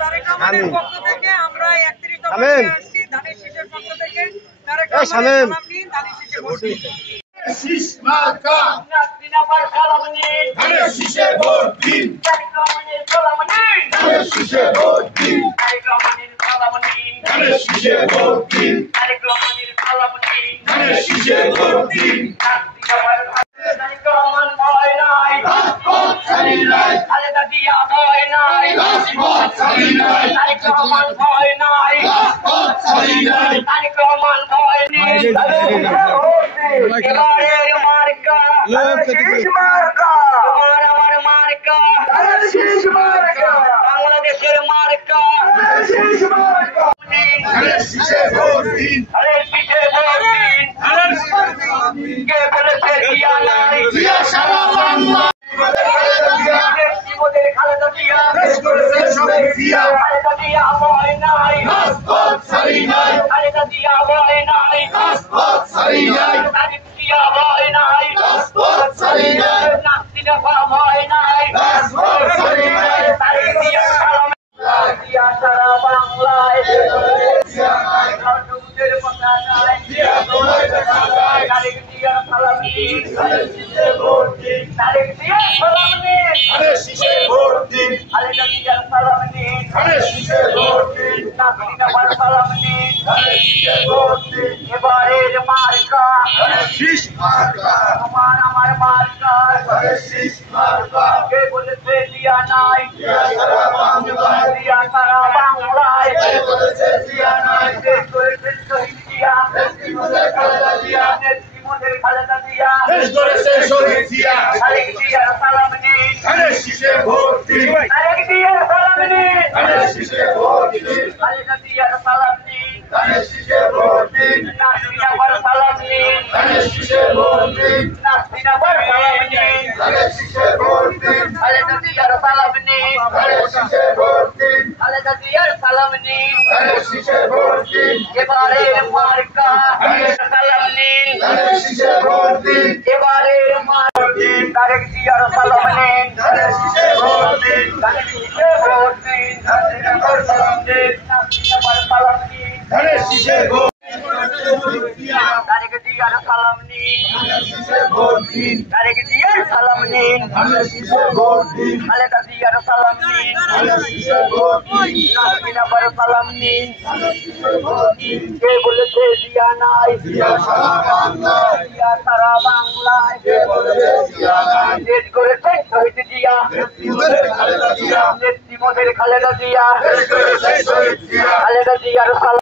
তারেক রহমানের পক্ষ থেকে আমরা 31 দফায় আসছি ধানের শীষের পক্ষ থেকে তারেক রহমানের সালাম নিন ধানের শীষে ভোট দিন। শীষ মার্কা নাসিনাবার সালাম নিন ধানের শীষে ভোট দিন তারেক রহমানের সালাম নিন ধানের শীষে ভোট দিন তারেক রহমানের সালাম নিন ধানের শীষে ভোট দিন তারেক রহমানের সালাম নিন ধানের শীষে ভোট দিন নাসিনাবার তারেক রহমান ভয় নাই রাজপথ ছাড়ি নাই খালেদা জিয়া ভয় নাই রাজপথ ছাড়ি নাই তারেক রহমান ভয় নাই রাজপথ ছাড়ি নাই তারেক রহমান ভয় নেই এবারের মার্কা শীষ মার্কা তোমার আমার মার্কা শীষ মার্কা বাংলাদেশের মার্কা শীষ মার্কা ধানের শীষে ভোট দিন আরে পিঠে ভোট দিন ধানের শীষে ভোট দিন কে বলেছে জিয়া নাই জিয়া সারা বাংলা মোদের খালেদা জিয়া দেশ করেছে সবাই জিয়া খালেদা জিয়া ভয় নাই রাজপথ ছাড়ি নাই খালেদা জিয়া ভয় নাই রাজপথ ছাড়ি নাই তারেক জিয়া ভয় নাই রাজপথ ছাড়ি নাই নাসিনা ভয় নাই রাজপথ ছাড়ি নাই তারেক জিয়া সালাম জিয়া সারা বাংলায় জিয়া নাই নতুনদের কথা নাই জিয়া তোমায় দেখা যায় তারেক জিয়া সালাম নিন ধানের শীষে ভোট দিন তারেক জিয়া সালাম নিন ধানের শীষে ভোট দিন খালেদা জিয়া সালাম নিন ধানের শীষে ভোট দিন নাসিনা সালাম নিন ধানের শীষে ভোট দিন এবারের মার্কা ধানের শীষ মার্কা তোমার আমার মার্কা ধানের শীষ মার্কা কে বলেছে জিয়া নাই জিয়া সারা বাংলায় জিয়া সারা বাংলায় কে বলেছে জিয়া নাই দেশ করেছেন শহীদ জিয়া দেশটি মোদের খালেদা জিয়া নেত্রী মোদের খালেদা জিয়া দেশ করেছে শহীদ জিয়া তারেক জিয়ার সালাম নিন ধানের শীষে ভোট দিন তারেক জিয়ার সালাম নিন ধানের শীষে ভোট দিন খালেদা জিয়ার সালাম নিন ধানের শীষে ভোট দিন নাসিনা সালাম নিন ধানের শীষে ভোট দিন নাসিনা সালাম নিন ধানের শীষে ভোট দিন খালেদা জিয়ার সালাম নিন ধানের শীষে ভোট দিন খালেদা জিয়ার সালাম নিন ধানের শীষে ভোট দিন এবারের মার্কা সালাম নিন ধানের শীষে ভোট দিন এবারের মার্কা তারেক জিয়ার সালাম নিন ধানের শীষে ভোট দিন তারেক জিয়ার ভোট দিন নাসিনাবার সালাম দিন নাসিনাবার সালাম নিন ধানের শীষে ভোট তারেক জিয়ার সালাম নিন ধানের শীষে ভোট দিন তারেক জিয়ার সালাম নিন ধানের শীষে ভোট দিন খালেদা জিয়ার সালাম নিন ধানের শীষে ভোট দিন নাসিনাবার সালাম নিন ধানের শীষে ভোট দিন কে বলেছে জিয়া নাই জিয়া সারা বাংলায় জিয়া সারা বাংলায় কে বলেছে জিয়া নাই দেশ করেছেন শহীদ জিয়া নেত্রী মোদের খালেদা জিয়া নেত্রী মোদের খালেদা জিয়া দেশ করেছে শহীদ জিয়া খালেদা জিয়ার সালাম